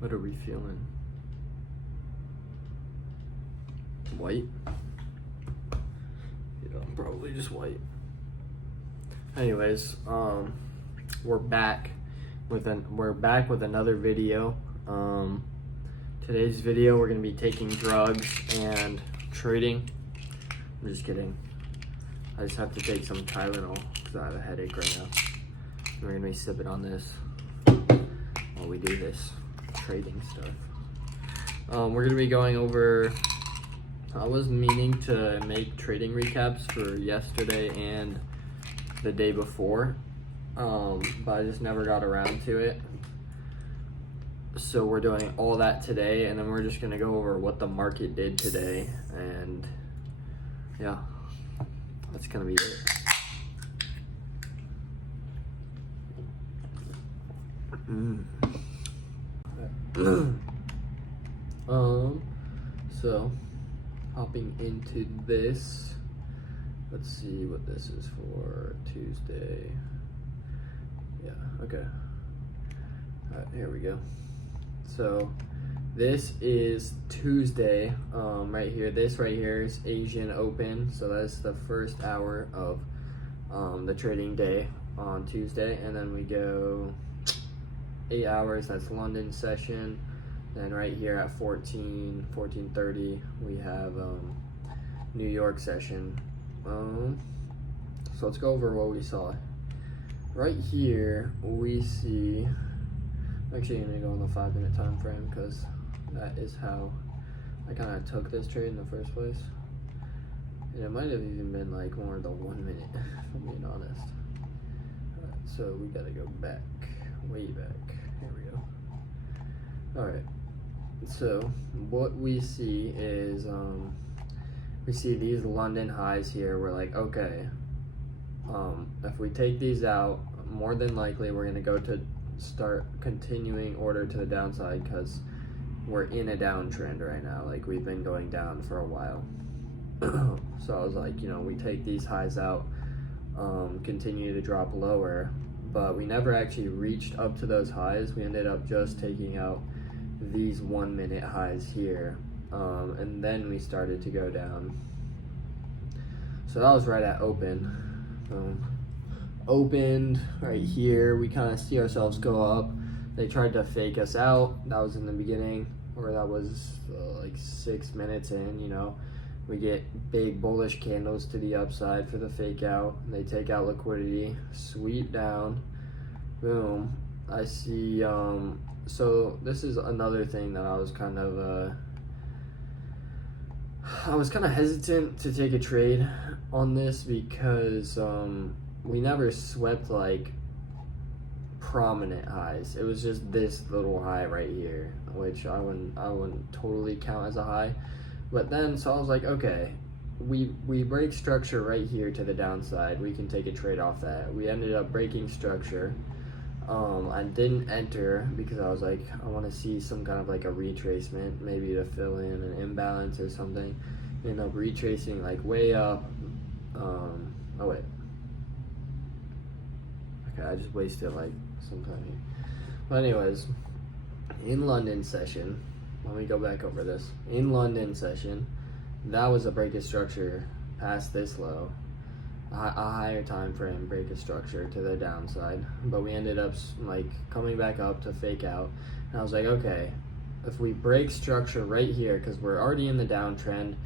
What are we feeling? White? Yeah, probably just white. Anyways, we're back with another video. Today's video we're gonna be taking drugs and trading. I'm just kidding. I just have to take some Tylenol because I have a headache right now. We're gonna be sipping on this while we do this trading stuff. We're gonna be going over. I was meaning to make trading recaps for yesterday and the day before, but I just never got around to it. So we're doing all that today, and then we're just gonna go over what the market did today, and yeah, that's gonna be it. So hopping into this, let's see what this is for Tuesday. Yeah, okay. All right, here we go. So this is Tuesday, right here. This right here is Asian Open. So that's the first hour of the trading day on Tuesday. And then we go 8 hours, that's London session. Then right here at 14:30, we have New York session. So let's go over what we saw. Right here, we see, I'm actually gonna go on the 5-minute time frame because that is how I kind of took this trade in the first place. And it might have even been like more the 1 minute, if I'm being honest. All right, so we gotta go back, way back. Here we go. All right. So what we see is we see these London highs here. We're like, okay, if we take these out, more than likely we're gonna go to start continuing order to the downside because we're in a downtrend right now. Like, we've been going down for a while. So I was like, you know, we take these highs out, continue to drop lower, but we never actually reached up to those highs. We ended up just taking out these 1 minute highs here, and then we started to go down. So that was right at open. Opened right here, we kind of see ourselves go up. They tried to fake us out. That was in the beginning, or that was like 6 minutes in. You know, we get big bullish candles to the upside for the fake out. They take out liquidity, sweep down, boom. I see. So this is another thing that I was kind of hesitant to take a trade on this because we never swept like prominent highs. It was just this little high right here, which I wouldn't totally count as a high. But then, so I was like, okay, we break structure right here to the downside. We can take a trade off that. We ended up breaking structure. I didn't enter because I was like, I want to see some kind of like a retracement, maybe to fill in an imbalance or something. End up retracing like way up. Oh wait. Okay, I just wasted like some time here. But anyways, in London session, let me go back over this. In London session, that was a break of structure past this low. A higher time frame break of structure to the downside, but we ended up like coming back up to fake out. And I was like, okay, if we break structure right here, because we're already in the downtrend,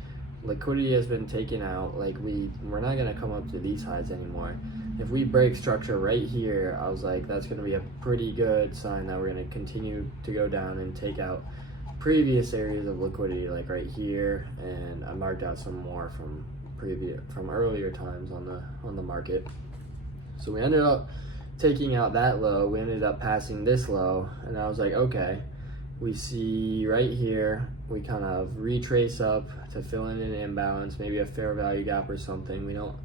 liquidity has been taken out, like we're not gonna come up to these highs anymore. If we break structure right here, I was like, that's gonna be a pretty good sign that we're gonna continue to go down and take out previous areas of liquidity, like right here, and I marked out some more from earlier times on the market. So we ended up taking out that low. We ended up passing this low, and I was like, okay, we see right here, we kind of retrace up to fill in an imbalance, maybe a fair value gap or something. We don't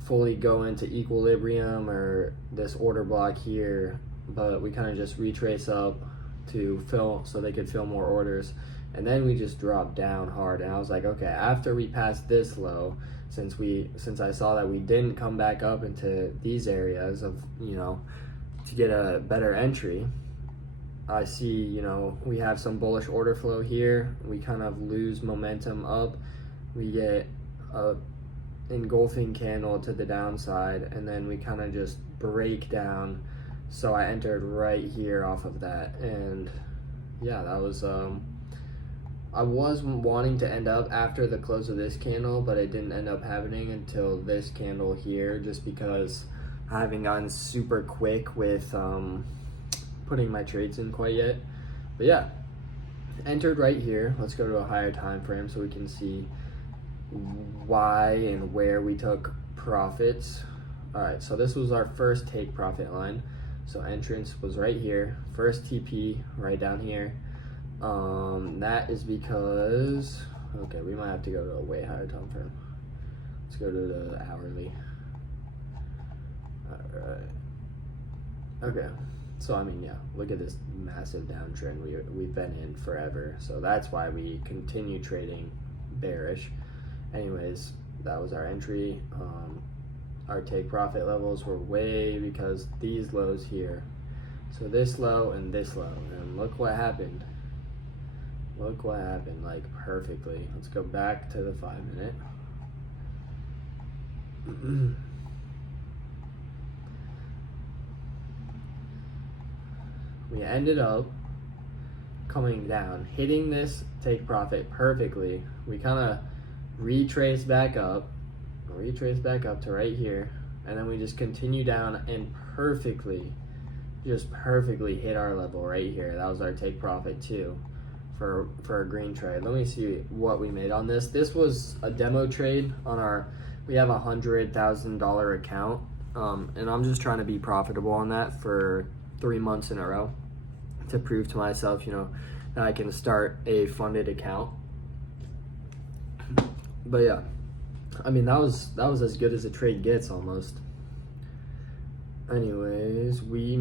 fully go into equilibrium or this order block here, but we kind of just retrace up to fill so they could fill more orders. And then we just dropped down hard, and I was like, okay, after we passed this low, since I saw that we didn't come back up into these areas of, you know, to get a better entry, I see, you know, we have some bullish order flow here. We kind of lose momentum up. We get a engulfing candle to the downside, and then we kind of just break down. So I entered right here off of that, and yeah, that was I was wanting to end up after the close of this candle, but it didn't end up happening until this candle here, just because I haven't gotten super quick with putting my trades in quite yet. But yeah, entered right here. Let's go to a higher time frame so we can see why and where we took profits. All right, so this was our first take profit line. So entrance was right here, first TP right down here. That is because, okay, we might have to go to a way higher time frame. Let's go to the hourly. All right. Okay. So I mean, yeah, look at this massive downtrend we've been in forever. So that's why we continue trading bearish. Anyways, that was our entry. Our take profit levels were way because these lows here. So this low and this low, and look what happened. Look what happened, like perfectly. Let's go back to the 5 minute. We ended up coming down, hitting this take profit perfectly. We kind of retraced back up to right here, and then we just continue down and perfectly hit our level right here. That was our take profit too for a green trade. Let me see what we made on this. This was a demo trade on our, we have $100,000 account, and I'm just trying to be profitable on that for 3 months in a row to prove to myself, you know, that I can start a funded account. But yeah, I mean, that was as good as a trade gets almost. Anyways, we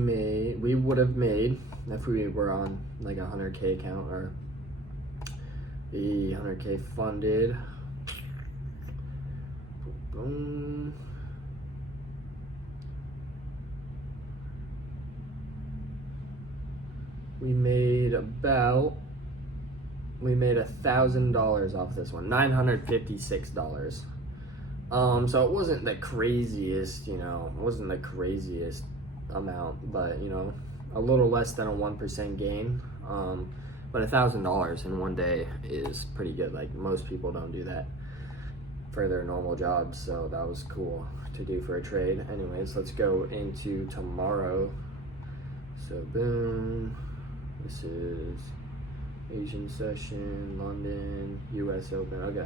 would have made, if we were on like a 100K account or the 100K funded. Boom. We made $1,000 off this one, $956. So it wasn't the craziest, you know, it wasn't the craziest amount, but you know, a little less than a 1% gain. But $1,000 in one day is pretty good. Like most people don't do that for their normal jobs, so that was cool to do for a trade. Anyways, let's go into tomorrow. So boom, this is Asian session, London, US Open. Okay,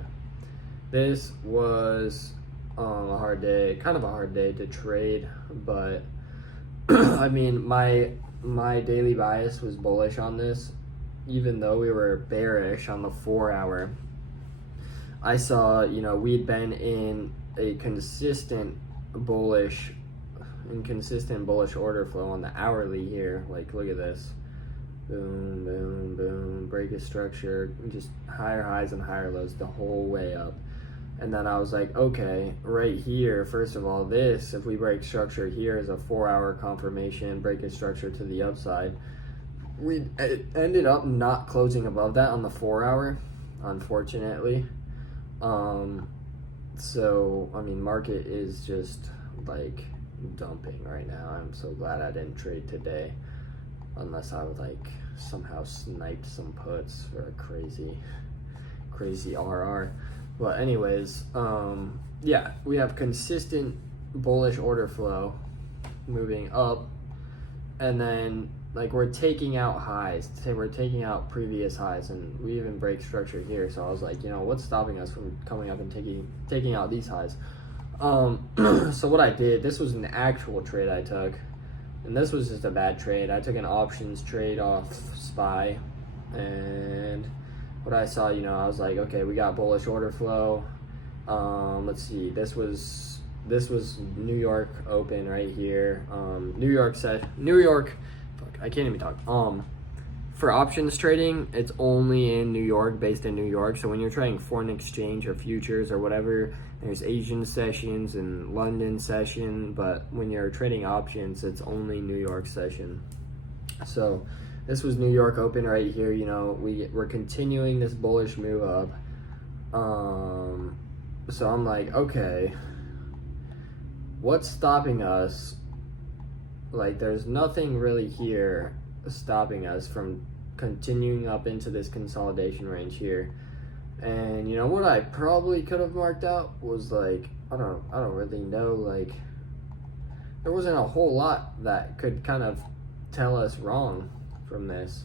this was a hard day, kind of a hard day to trade, but I mean, my daily bias was bullish on this, even though we were bearish on the 4 hour. I saw, you know, we'd been in a consistent bullish order flow on the hourly here. Like, look at this. Boom, boom, boom, break a structure, just higher highs and higher lows the whole way up. And then I was like, okay, right here, first of all, this, if we break structure here is a 4 hour confirmation, break a structure to the upside. We ended up not closing above that on the 4 hour, unfortunately. So, I mean, market is just like dumping right now. I'm so glad I didn't trade today. Unless I would like somehow sniped some puts for a crazy RR. But anyways, yeah, we have consistent bullish order flow moving up, and then like we're taking out highs. We're taking out previous highs, and we even break structure here. So I was like, you know, what's stopping us from coming up and taking out these highs? So what I did, this was an actual trade I took. And this was just a bad trade. I took an options trade off SPY, and what I saw, you know, I was like, okay, we got bullish order flow. Let's see, this was New York Open right here. New York, fuck, I can't even talk. For options trading, it's only in New York, based in New York. So when you're trading foreign exchange or futures or whatever, there's Asian sessions and London session, but when you're trading options, it's only New York session. So this was New York Open right here. You know, we're continuing this bullish move up. So I'm like, okay, what's stopping us? Like, there's nothing really here stopping us from continuing up into this consolidation range here. And you know what I probably could have marked out was like, I don't really know, like there wasn't a whole lot that could kind of tell us wrong from this,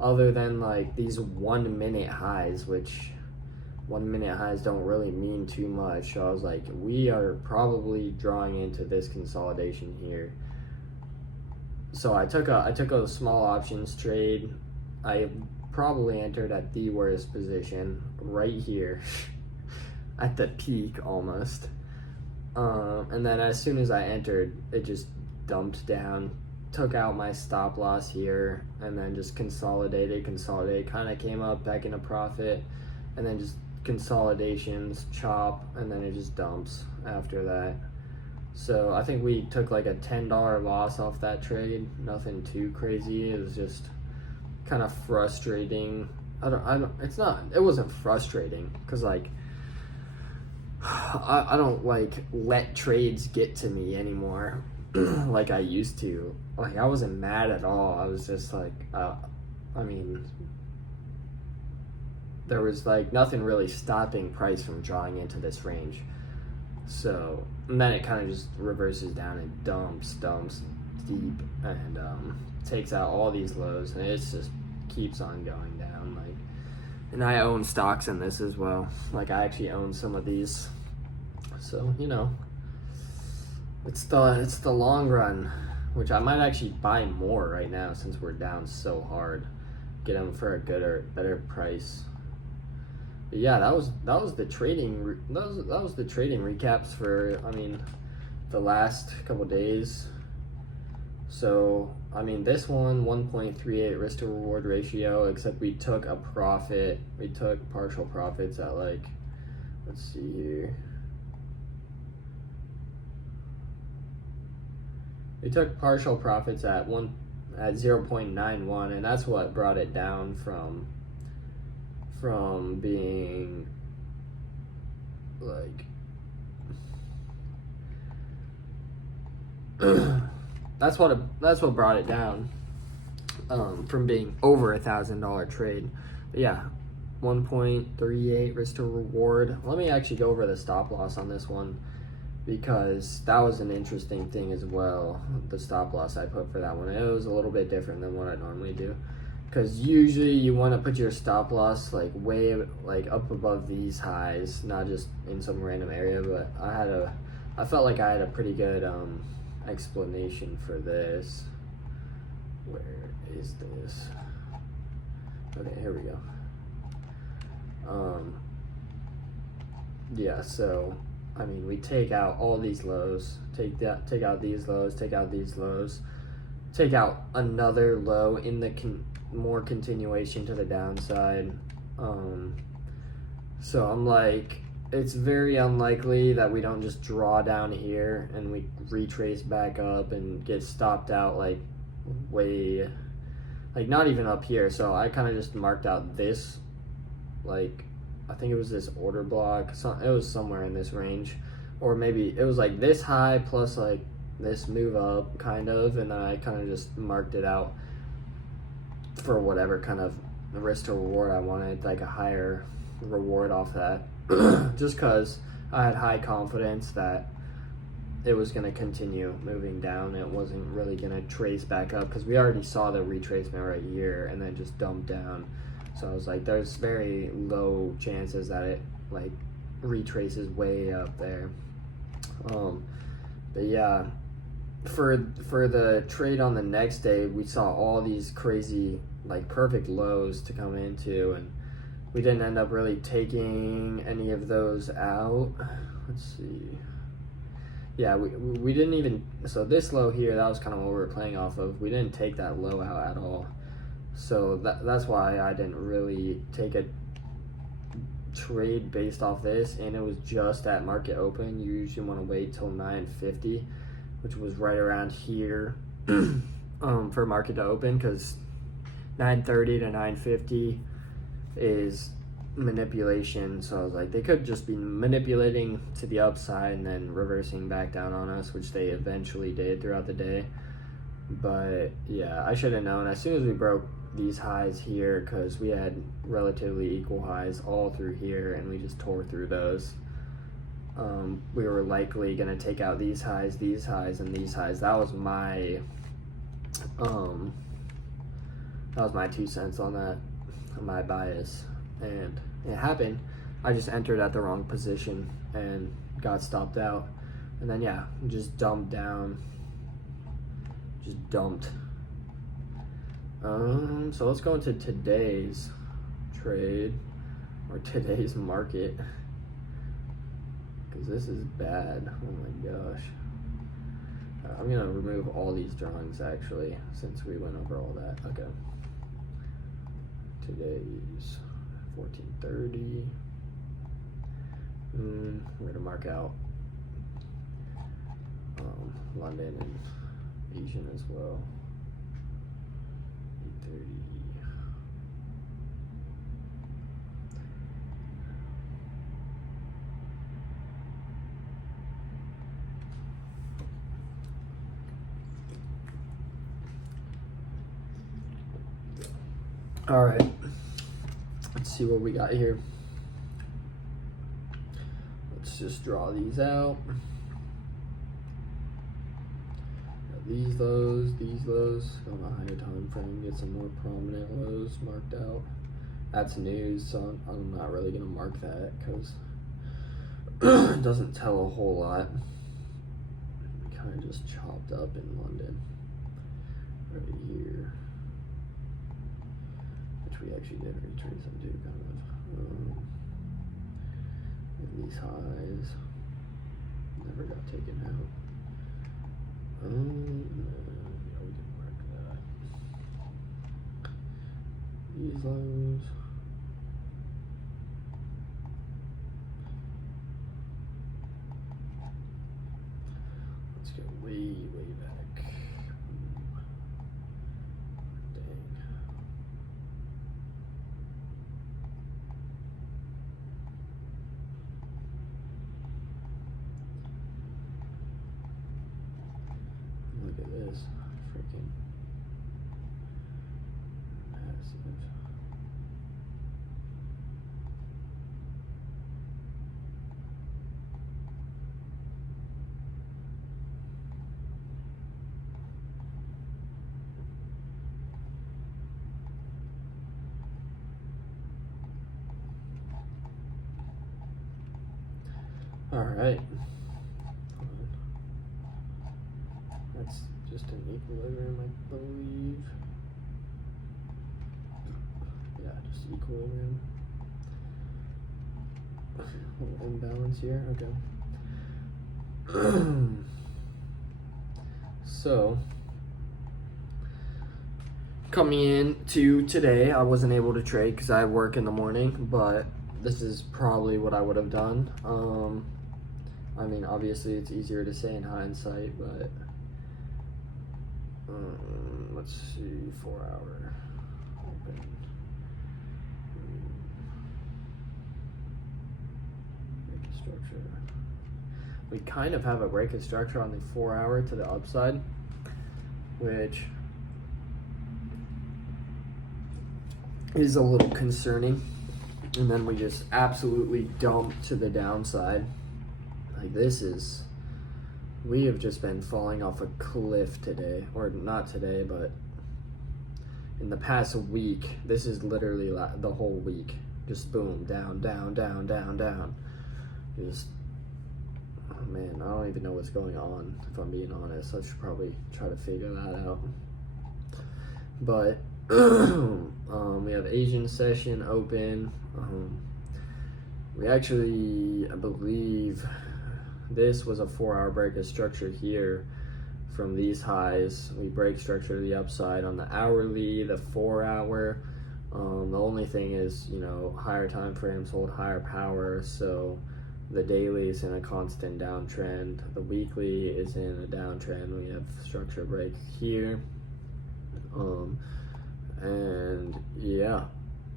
other than like these 1 minute highs, which 1 minute highs don't really mean too much. So I was like, we are probably drawing into this consolidation here. So I took a small options trade. I probably entered at the worst position right here at the peak almost. And then as soon as I entered, it just dumped down, took out my stop loss here, and then just consolidated, kind of came up back into profit, and then just consolidations, chop, and then it just dumps after that. So I think we took like a $10 loss off that trade. Nothing too crazy. It was just kind of frustrating. It wasn't frustrating because like I don't like let trades get to me anymore like I used to. Like I wasn't mad at all. I was just like, I mean, there was like nothing really stopping price from drawing into this range. So, and then it kind of just reverses down and dumps deep, and takes out all these lows, and it just keeps on going down. Like, and I own stocks in this as well. Like I actually own some of these. So, you know, it's the long run, which I might actually buy more right now since we're down so hard. Get them for a better price. But yeah, that was the trading that was the trading recaps for, I mean, the last couple days. So I mean, this one 1.38 risk to reward ratio, except we took a profit. We took partial profits at like, let's see here. We took partial profits at 0.91, and that's what brought it down from being like that's what brought it down from being over $1,000 trade. But yeah, 1.38 risk to reward. Let me actually go over the stop loss on this one, because that was an interesting thing as well. The stop loss I put for that one, it was a little bit different than what I normally do, because usually you want to put your stop loss like way like up above these highs, not just in some random area. But I felt like I had a pretty good explanation for this. Where is this? Okay, here we go. Yeah, so I mean, we take out all these lows, take out these lows, take out these lows, take out another low in the more continuation to the downside. So I'm like, it's very unlikely that we don't just draw down here and we retrace back up and get stopped out like way, like not even up here. So I kind of just marked out this, like I think it was this order block. It was somewhere in this range, or maybe it was like this high plus like this move up kind of, and then I kind of just marked it out for whatever kind of risk to reward I wanted, like a higher reward off that. Just because I had high confidence that it was going to continue moving down. It wasn't really going to trace back up, because we already saw the retracement right here and then just dumped down. So I was like, there's very low chances that it like retraces way up there. But yeah, for the trade on the next day, we saw all these crazy like perfect lows to come into, and we didn't end up really taking any of those out. Let's see. Yeah, we didn't even, so this low here, that was kind of what we were playing off of. We didn't take that low out at all. So that's why I didn't really take a trade based off this, and it was just at market open. You usually want to wait till 9:50, which was right around here for market to open, because 930 to 950 is manipulation. So I was like, they could just be manipulating to the upside and then reversing back down on us, which they eventually did throughout the day. But yeah, I should have known as soon as we broke these highs here, because we had relatively equal highs all through here and we just tore through those. We were likely going to take out these highs, and these highs. That was my 2 cents on that, my bias, and it happened. I just entered at the wrong position and got stopped out, and then yeah, just dumped down, just dumped. So let's go into today's trade, or today's market, because this is bad. Oh my gosh. I'm gonna remove all these drawings actually, since we went over all that. Okay. Today's 14:30. We're gonna mark out London and Asian as well. 8:30. All right, let's see what we got here. Let's just draw these out. Got these lows, go on a higher time frame, get some more prominent lows marked out. That's news, so I'm not really gonna mark that because it doesn't tell a whole lot. Kind of just chopped up in London right here. We actually did retrace them too, kind of. These highs never got taken out. Yeah, we can mark that. These lows. Let's go way back. Look at this, freaking massive. All right. That's just an equilibrium, I believe. Yeah, just equilibrium. A little imbalance here, okay. So, coming in to today, I wasn't able to trade because I work in the morning, but this is probably what I would have done. I mean, obviously it's easier to say in hindsight, but let's see, 4 hour open. Break of structure. We kind of have a break of structure on the 4 hour to the upside, which is a little concerning. And then we just absolutely dump to the downside. Like, this is, we have just been falling off a cliff today, or not today, but in the past week. This is literally the whole week. Just boom, down, down, down, down, down. Just, oh man, I don't even know what's going on, if I'm being honest. I should probably try to figure that out. But we have Asian session open. We actually, I believe this was a 4 hour break of structure here from these highs. We break structure to the upside on the hourly, the 4 hour. The only thing is, you know, higher time frames hold higher power, so the daily is in a constant downtrend. The weekly is in a downtrend. We have structure break here. And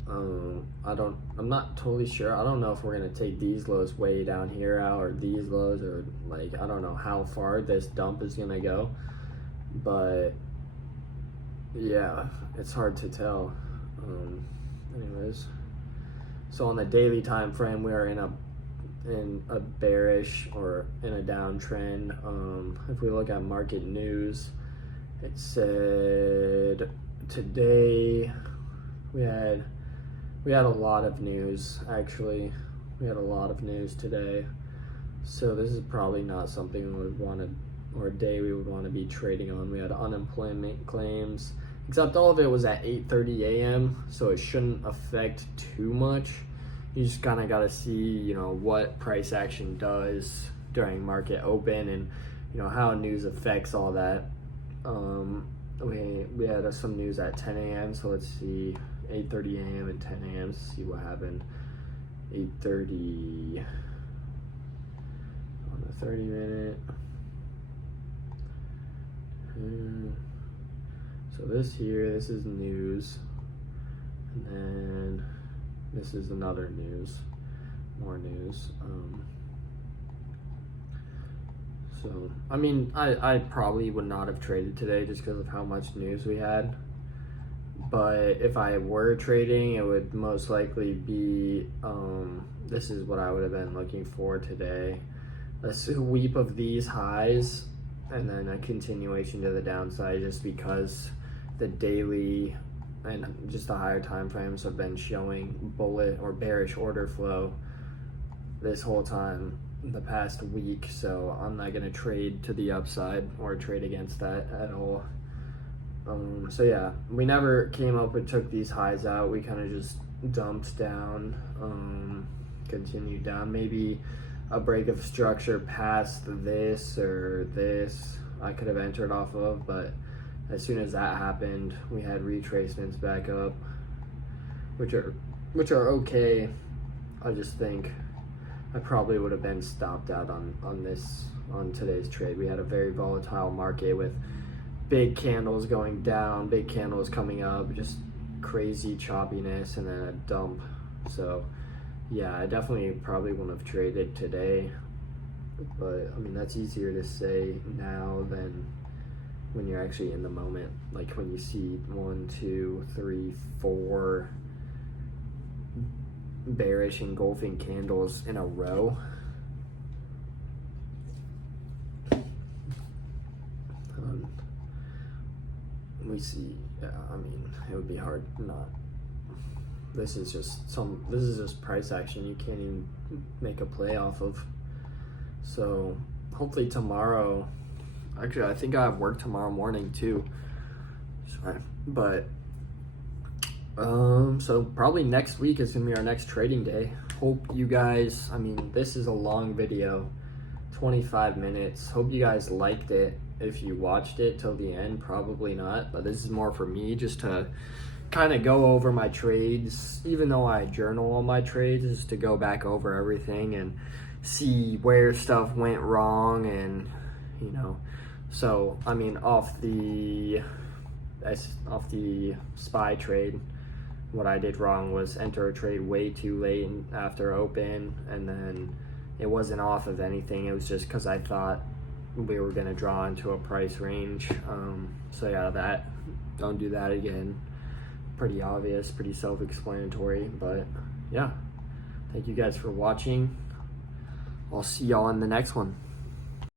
I'm not totally sure. I don't know if we're gonna take these lows way down here out or these lows, or like I don't know how far this dump is gonna go, but yeah, it's hard to tell. Anyways, so on the daily time frame, we are in a bearish or in a downtrend. If we look at market news, it said today we had a lot of news. Actually, we had a lot of news today, so this is probably not something we would want to, or a day we would want to be trading on. We had unemployment claims, except all of it was at 8:30 a.m., so it shouldn't affect too much. You just kind of got to see, you know, what price action does during market open, and you know how news affects all that. We had some news at 10 a.m. So let's see, 8:30 a.m. and 10 a.m. See what happened. 8:30 on the 30-minute. So this is news, and then this is another news, more news. So I mean, I probably would not have traded today just because of how much news we had. But if I were trading, it would most likely be, this is what I would have been looking for today. A sweep of these highs and then a continuation to the downside, just because the daily and just the higher time frames have been showing bullet or bearish order flow this whole time, the past week. So I'm not going to trade to the upside or trade against that at all. So yeah, we never came up and took these highs out. We kind of just dumped down, continued down. Maybe a break of structure past this or this I could have entered off of, but as soon as that happened, we had retracements back up, which are okay. I just think I probably would have been stopped out on today's trade. We had a very volatile market with big candles going down, big candles coming up, just crazy choppiness, and then a dump. So yeah, I definitely probably wouldn't have traded today, but I mean, that's easier to say now than when you're actually in the moment. Like when you see 1, 2, 3, 4 bearish engulfing candles in a row. We see, yeah, I mean, it would be hard not. This is just price action you can't even make a play off of. So hopefully tomorrow, actually I think I have work tomorrow morning too. Sorry. But so probably next week is gonna be our next trading day. Hope you guys, I mean, this is a long video, 25 minutes. Hope you guys liked it. If you watched it till the end, probably not, but this is more for me just to kind of go over my trades. Even though I journal all my trades, is to go back over everything and see where stuff went wrong, and you know. So I mean, off the SPY trade, what I did wrong was enter a trade way too late after open, and then it wasn't off of anything. It was just because I thought we were gonna draw into a price range. So yeah, don't do that again. Pretty obvious, pretty self-explanatory, but yeah, thank you guys for watching. I'll see y'all in the next one.